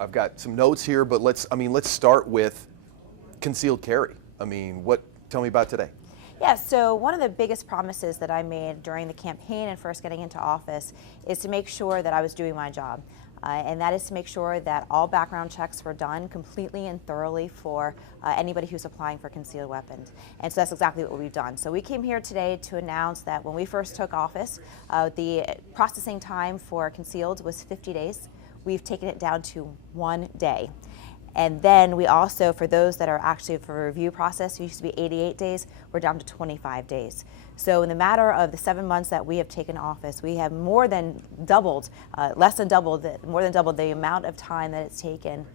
I've got some notes here, but let's start with concealed carry. Tell me about today. Yeah, so one of the biggest promises that I made during the campaign and first getting into office is to make sure that I was doing my job. And that is to make sure that all background checks were done completely and thoroughly for anybody who's applying for concealed weapons. And so that's exactly what we've done. So we came here today to announce that when we first took office, the processing time for concealed was 50 days. We've taken it down to 1 day. And then we also, for those that are actually for review process, it used to be 88 days, we're down to 25 days. So in the matter of the 7 months that we have taken office, we have more than doubled, more than doubled the amount of time that it's taken,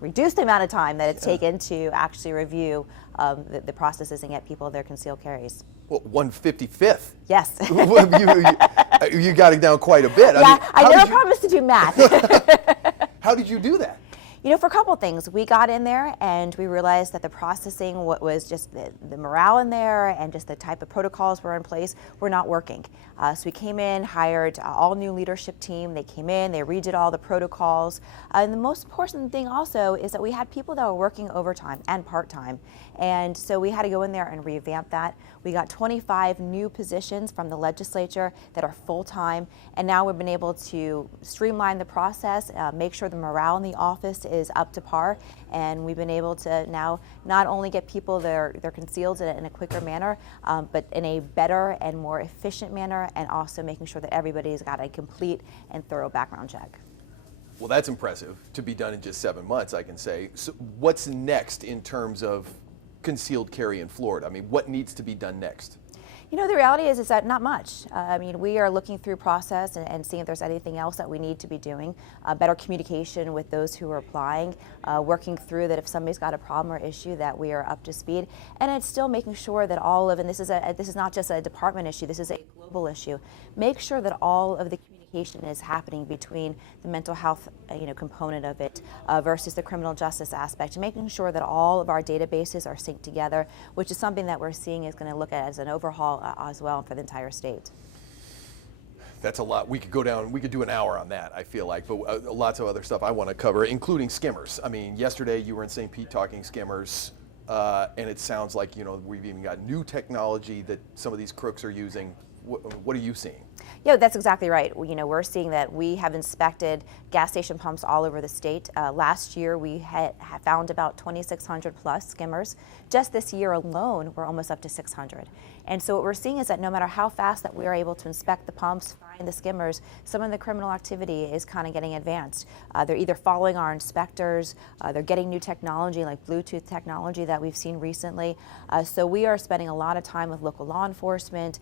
reduced the amount of time that it's taken to actually review the processes and get people their concealed carries. Well, 155th. Yes. you got it down quite a bit. Yeah, I never promised to do math. How did you do that? You know, for a couple of things. We got in there and we realized that the processing, what was just the morale in there and just the type of protocols were in place were not working. So we came in, hired all new leadership team. They came in, they redid all the protocols. And the most important thing also is that we had people that were working overtime and part-time. And so we had to go in there and revamp that. We got 25 new positions from the legislature that are full-time. And now we've been able to streamline the process, make sure the morale in the office is up to par, and we've been able to now not only get people their concealed in a quicker manner, but in a better and more efficient manner, and also making sure that everybody's got a complete and thorough background check. Well, that's impressive to be done in just 7 months, I can say. So what's next in terms of concealed carry in Florida? What needs to be done next? You know, the reality is that not much. We are looking through process and seeing if there's anything else that we need to be doing. Better communication with those who are applying, working through that if somebody's got a problem or issue that we are up to speed. And it's still making sure that all of, and this is not just a department issue, this is a global issue. Make sure that all of the communication is happening between the mental health component of it versus the criminal justice aspect, and making sure that all of our databases are synced together, which is something that we're seeing is going to look at as an overhaul as well for the entire state. That's a lot. We could do an hour on that, I feel like, but lots of other stuff I want to cover, including Skimmers. Yesterday you were in St. Pete talking Skimmers, and it sounds like, we've even got new technology that some of these crooks are using. What are you seeing? Yeah, that's exactly right. We're seeing that we have inspected gas station pumps all over the state. Last year, we had found about 2,600 plus skimmers. Just this year alone, we're almost up to 600. And so what we're seeing is that no matter how fast that we are able to inspect the pumps, find the skimmers, some of the criminal activity is kind of getting advanced. They're either following our inspectors, they're getting new technology like Bluetooth technology that we've seen recently. So we are spending a lot of time with local law enforcement,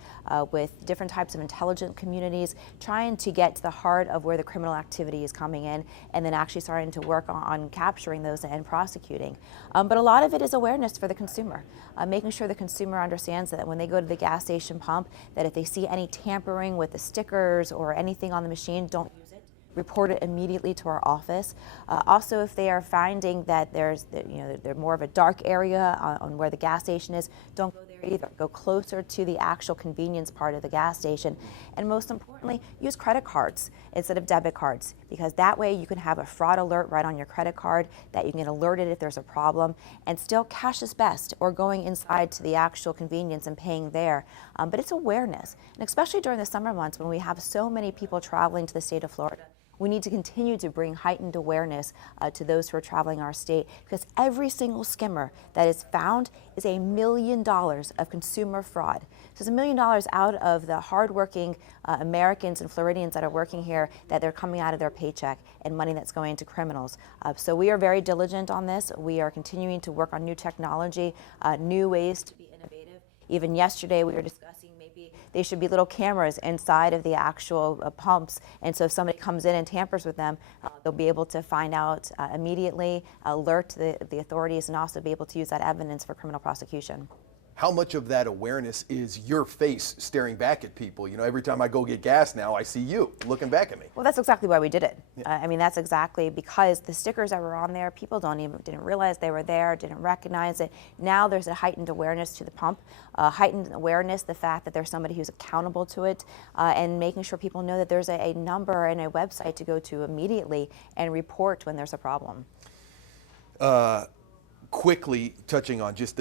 with different types of intelligent communities, trying to get to the heart of where the criminal activity is coming in, and then actually starting to work on capturing those and prosecuting. But a lot of it is awareness for the consumer, making sure the consumer understands that when they go to the gas station pump, that if they see any tampering with the stickers or anything on the machine, don't use it. Report it immediately to our office. Also, if they are finding that they're more of a dark area on where the gas station is, don't go there either. Go closer to the actual convenience part of the gas station. And most importantly, use credit cards instead of debit cards, because that way you can have a fraud alert right on your credit card, that you can get alerted if there's a problem, and still cash is best, or going inside to the actual convenience and paying there. But it's awareness, and especially during the summer months when we have so many people traveling to the state of Florida. We need to continue to bring heightened awareness to those who are traveling our state, because every single skimmer that is found is $1 million of consumer fraud. So it's $1 million out of the hardworking Americans and Floridians that are working here, that they're coming out of their paycheck, and money that's going to criminals. So we are very diligent on this. We are continuing to work on new technology, new ways to be innovative. Even yesterday we were discussing maybe they should be little cameras inside of the actual pumps, and so if somebody comes in and tampers with them, they'll be able to find out immediately, alert the authorities, and also be able to use that evidence for criminal prosecution. how much of that awareness is your face staring back at people? You know, every time I go get gas now, I see you looking back at me. Well, that's exactly why we did it. I mean, that's exactly because the stickers that were on there, people didn't realize they were there, didn't recognize it. Now there's a heightened awareness to the pump, heightened awareness, the fact that there's somebody who's accountable to it, and making sure people know that there's a number and a website to go to immediately and report when there's a problem. Quickly touching on just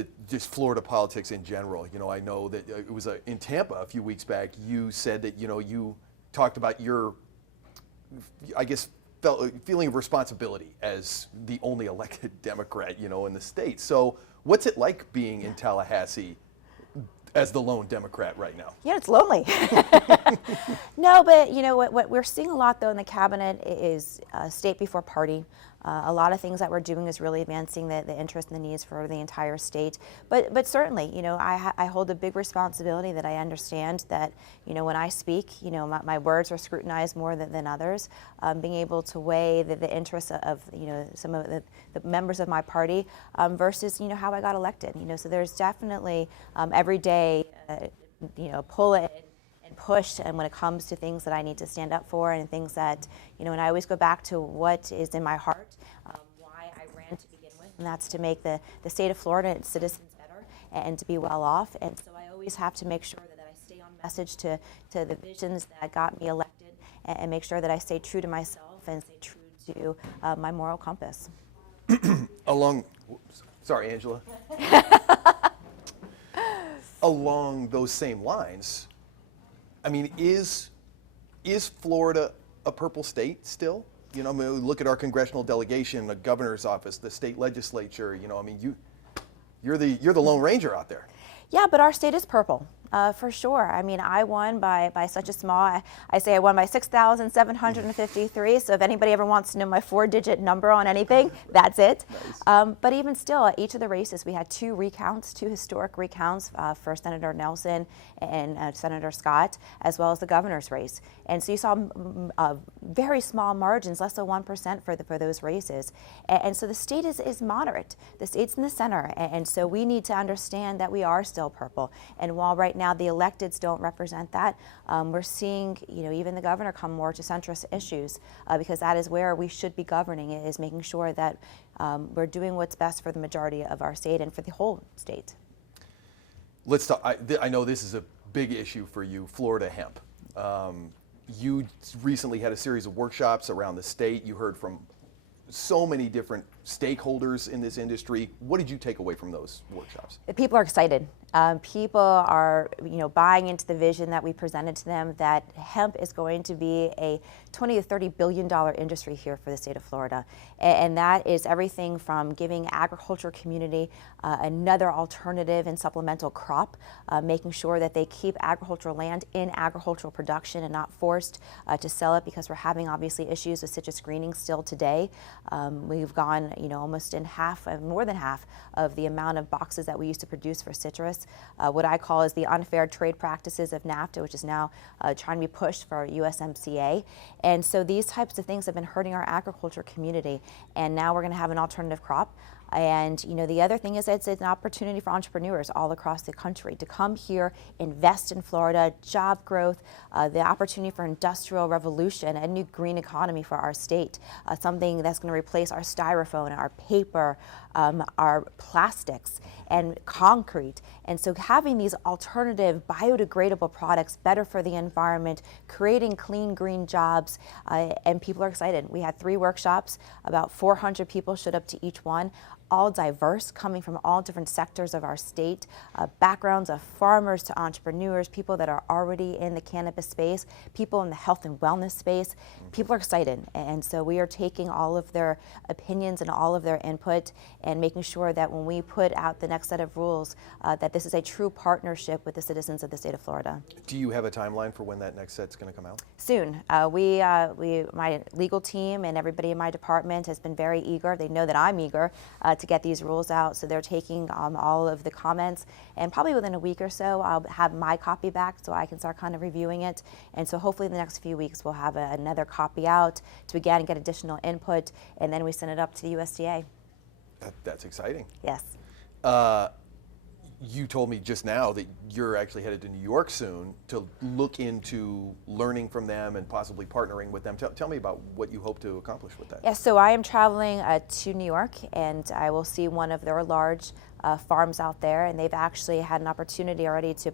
Florida politics in general, you know, I know that it was in Tampa a few weeks back. You said that, you know, you talked about your, I guess, feeling of responsibility as the only elected Democrat, you know, in the state. So, what's it like being in Tallahassee as the lone Democrat right now? Yeah, it's lonely. No, but you know what we're seeing a lot though in the cabinet is state before party. A lot of things that we're doing is really advancing the interest and the needs for the entire state. But certainly, you know, I hold a big responsibility that I understand that, you know, when I speak, you know, my words are scrutinized more than others. Being able to weigh the interests of, you know, some of the members of my party versus, you know, how I got elected. You know, so there's definitely every day, you know, pull it and push, and when it comes to things that I need to stand up for and things that, you know, and I always go back to what is in my heart, why I ran to begin with, and that's to make the state of Florida and its citizens better and to be well off. And so I always have to make sure that I stay on message to the visions that got me elected and make sure that I stay true to myself and stay true to my moral compass. Sorry, Angela. Along those same lines, I mean, is Florida a purple state still? You know, I mean, look at our congressional delegation, the governor's office, the state legislature. You know, I mean, you're the Lone Ranger out there. Yeah, but our state is purple. For sure. I mean, I won by such a small, I say I won by 6,753. So if anybody ever wants to know my 4-digit number on anything, that's it. Nice. But even still, at each of the races, we had two historic recounts for Senator Nelson and Senator Scott, as well as the governor's race. And so you saw very small margins, less than 1% for those races. And so the state is moderate. The state's in the center. And so we need to understand that we are still purple. And while right now the electeds don't represent that, we're seeing, you know, even the governor come more to centrist issues because that is where we should be governing, is making sure that we're doing what's best for the majority of our state and for the whole state. Let's talk. I know this is a big issue for you, Florida hemp. You recently had a series of workshops around the state. You heard from so many different stakeholders in this industry. What did you take away from those workshops? People are excited. People are, you know, buying into the vision that we presented to them, that hemp is going to be a $20 to $30 billion industry here for the state of Florida. And that is everything from giving agriculture community another alternative and supplemental crop, making sure that they keep agricultural land in agricultural production and not forced to sell it, because we're having obviously issues with citrus greening still today. We've gone, you know, almost in half, more than half of the amount of boxes that we used to produce for citrus. What I call is the unfair trade practices of NAFTA, which is now trying to be pushed for USMCA. And so these types of things have been hurting our agriculture community. And now we're going to have an alternative crop. And you know, the other thing is it's an opportunity for entrepreneurs all across the country to come here, invest in Florida, job growth, the opportunity for industrial revolution, a new green economy for our state, something that's going to replace our styrofoam, our paper, our plastics, and concrete. And so having these alternative biodegradable products, better for the environment, creating clean green jobs, and people are excited. We had 3 workshops, about 400 people showed up to each one, all diverse, coming from all different sectors of our state, backgrounds of farmers to entrepreneurs, people that are already in the cannabis space, people in the health and wellness space. People are excited, and so we are taking all of their opinions and all of their input and making sure that when we put out the next set of rules, that this is a true partnership with the citizens of the state of Florida. Do you have a timeline for when that next set's going to come out? Soon. My legal team and everybody in my department has been very eager. They know that I'm eager to get these rules out, so they're taking all of the comments, and probably within a week or so I'll have my copy back so I can start kind of reviewing it. And so hopefully in the next few weeks we'll have another copy out to again get additional input, and then we send it up to the USDA. That's exciting. Yes. You told me just now that you're actually headed to New York soon to look into learning from them and possibly partnering with them. Tell me about what you hope to accomplish with that. Yes, so I am traveling to New York, and I will see one of their large farms out there, and they've actually had an opportunity already to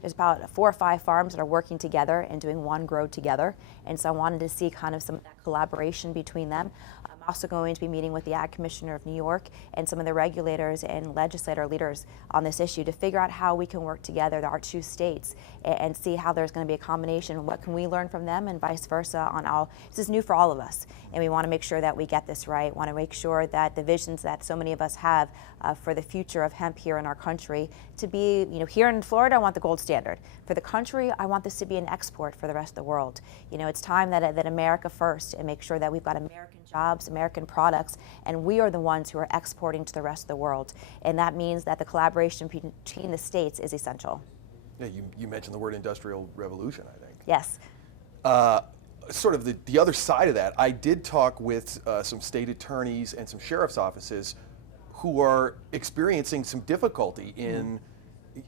there's about 4 or 5 farms that are working together and doing one grow together, and so I wanted to see kind of some of that collaboration between them. I'm also going to be meeting with the Ag Commissioner of New York and some of the regulators and legislator leaders on this issue to figure out how we can work together, our 2 states, and see how there's going to be a combination. What can we learn from them and vice versa on all. This is new for all of us, and we want to make sure that we get this right. Want to make sure that the visions that so many of us have for the future of hemp here in our country to be, here in Florida, I want the gold standard. For the country, I want this to be an export for the rest of the world. It's time that America first, and make sure that we've got American jobs, American products, and we are the ones who are exporting to the rest of the world. And that means that the collaboration between the states is essential. Yeah, you mentioned the word industrial revolution, I think. Yes. Sort of the other side of that, I did talk with some state attorneys and some sheriff's offices who are experiencing some difficulty in,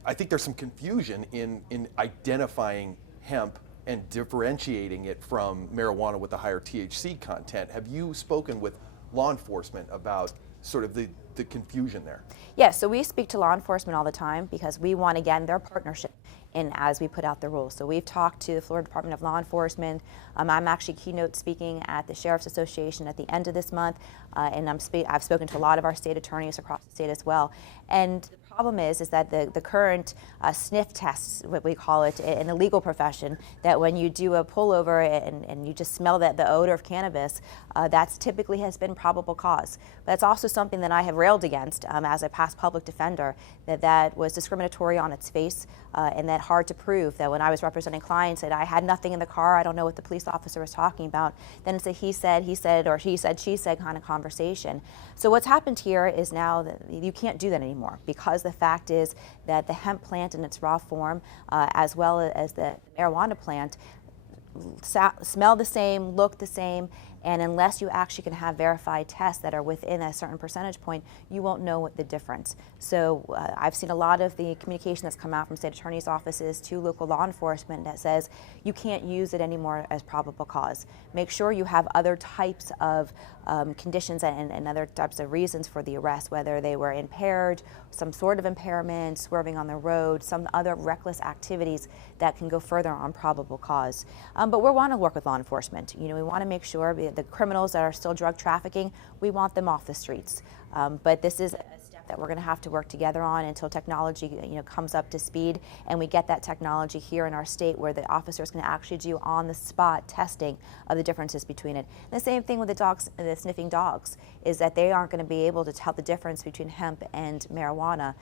I think there's some confusion in identifying hemp and differentiating it from marijuana with the higher THC content. Have you spoken with law enforcement about sort of the confusion there? Yes, so we speak to law enforcement all the time because we want, again, their partnership as we put out the rules. So we've talked to the Florida Department of Law Enforcement. I'm actually keynote speaking at the Sheriff's Association at the end of this month, and I've spoken to a lot of our state attorneys across the state as well. And the problem is that the current sniff tests, what we call it in the legal profession, that when you do a pullover and you just smell the odor of cannabis, that's typically has been probable cause. But that's also something that I have railed against as a past public defender, that was discriminatory on its face, and that hard to prove. That when I was representing clients that I had nothing in the car, I don't know what the police officer was talking about, then it's a he said, or she said kind of conversation. So what's happened here is now that you can't do that anymore, because the fact is that the hemp plant in its raw form, as well as the marijuana plant, smell the same, look the same, and unless you actually can have verified tests that are within a certain percentage point, you won't know what the difference. So I've seen a lot of the communication that's come out from state attorneys' offices to local law enforcement that says you can't use it anymore as probable cause. Make sure you have other types of conditions and other types of reasons for the arrest, whether they were impaired, some sort of impairment, swerving on the road, some other reckless activities that can go further on probable cause. But we want to work with law enforcement. We want to make sure the criminals that are still drug trafficking, we want them off the streets. But this is a step that we're going to have to work together on until technology comes up to speed, and we get that technology here in our state where the officers can actually do on-the-spot testing of the differences between it. And the same thing with the dogs, the sniffing dogs, is that they aren't going to be able to tell the difference between hemp and marijuana.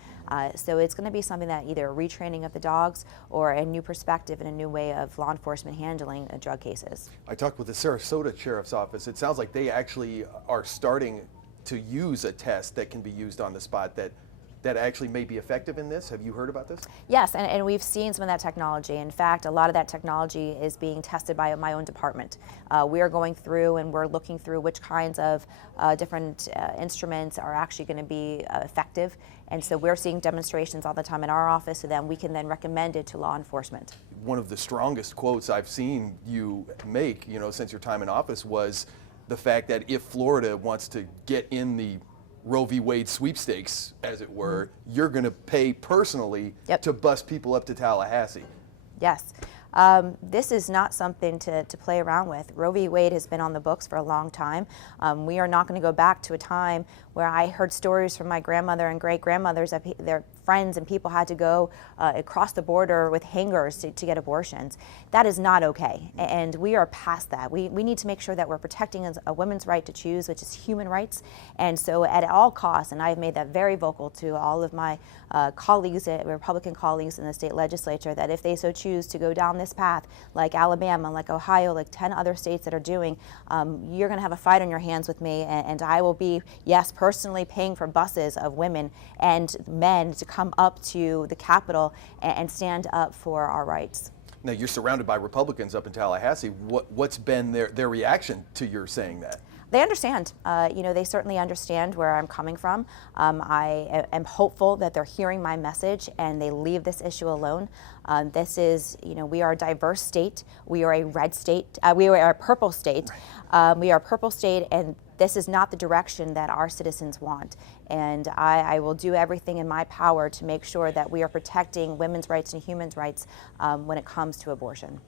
So it's going to be something that either a retraining of the dogs or a new perspective and a new way of law enforcement handling drug cases. I talked with the Sarasota Sheriff's Office. It sounds like they actually are starting to use a test that can be used on the spot that actually may be effective in this. Have you heard about this? Yes, and we've seen some of that technology. In fact, a lot of that technology is being tested by my own department. We are going through and we're looking through which kinds of different instruments are actually going to be effective. And so we're seeing demonstrations all the time in our office, so then we can then recommend it to law enforcement. One of the strongest quotes I've seen you make, since your time in office was the fact that if Florida wants to get in the Roe v. Wade sweepstakes, as it were, you're going to pay personally to bus people up to Tallahassee. Yes. This is not something to play around with. Roe v. Wade has been on the books for a long time. We are not going to go back to a time where I heard stories from my grandmother and great-grandmothers that their friends and people had to go across the border with hangers to get abortions. That is not okay, and we are past that. We need to make sure that we're protecting a woman's right to choose, which is human rights, and so at all costs, and I've made that very vocal to all of my colleagues, Republican colleagues in the state legislature, that if they so choose to go down this path, like Alabama, like Ohio, like 10 other states that are doing, you're going to have a fight on your hands with me, and I will be, yes, personally paying for buses of women and men to come up to the Capitol and stand up for our rights. Now, you're surrounded by Republicans up in Tallahassee. What's been their reaction to your saying that? They understand. They certainly understand where I'm coming from. I am hopeful that they're hearing my message and they leave this issue alone. We are a diverse state. We are a red state. We are a purple state. We are a purple state, and this is not the direction that our citizens want. And I will do everything in my power to make sure that we are protecting women's rights and human rights when it comes to abortion.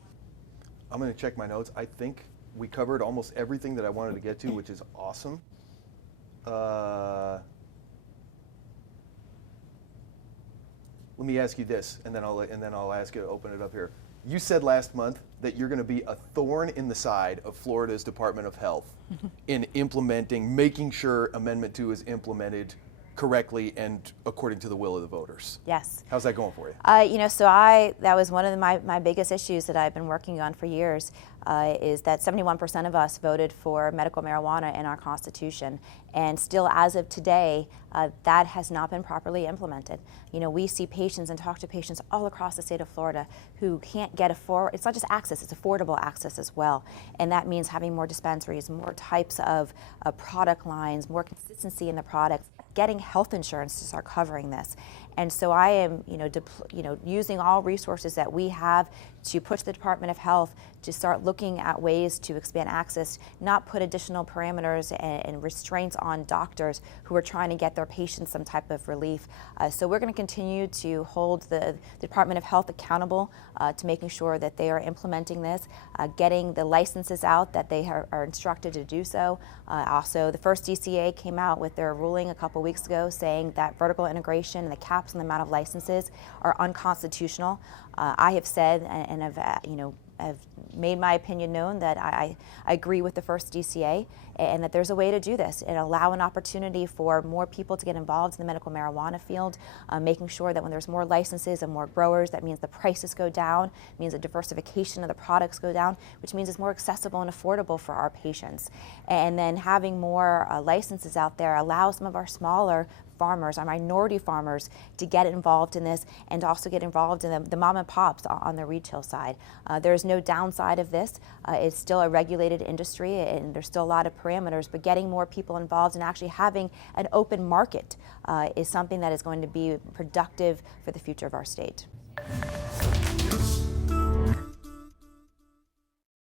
I'm going to check my notes. I think we covered almost everything that I wanted to get to, which is awesome. Let me ask you this, and then I'll ask you to open it up here. You said last month that you're going to be a thorn in the side of Florida's Department of Health in making sure Amendment 2 is implemented correctly and according to the will of the voters. Yes. How's that going for you? That was one of my biggest issues that I've been working on for years, is that 71% of us voted for medical marijuana in our Constitution. And still, as of today, that has not been properly implemented. We see patients and talk to patients all across the state of Florida who can't get it's not just access, it's affordable access as well. And that means having more dispensaries, more types of product lines, more consistency in the products, getting health insurance to start covering this. And so I am, using all resources that we have to push the Department of Health to start looking at ways to expand access, not put additional parameters and restraints on doctors who are trying to get their patients some type of relief. So we're going to continue to hold the Department of Health accountable to making sure that they are implementing this, getting the licenses out that they are instructed to do so. Also, the first DCA came out with their ruling a couple weeks ago saying that vertical integration and the caps on the amount of licenses are unconstitutional. I have said and have made my opinion known that I agree with the first DCA and that there's a way to do this and allow an opportunity for more people to get involved in the medical marijuana field, making sure that when there's more licenses and more growers, that means the prices go down, means the diversification of the products go down, which means it's more accessible and affordable for our patients. And then having more licenses out there allows some of our smaller farmers, our minority farmers, to get involved in this and also get involved in the mom and pops on the retail side. There's no downside of this. It's still a regulated industry and there's still a lot of parameters, but getting more people involved and actually having an open market is something that is going to be productive for the future of our state.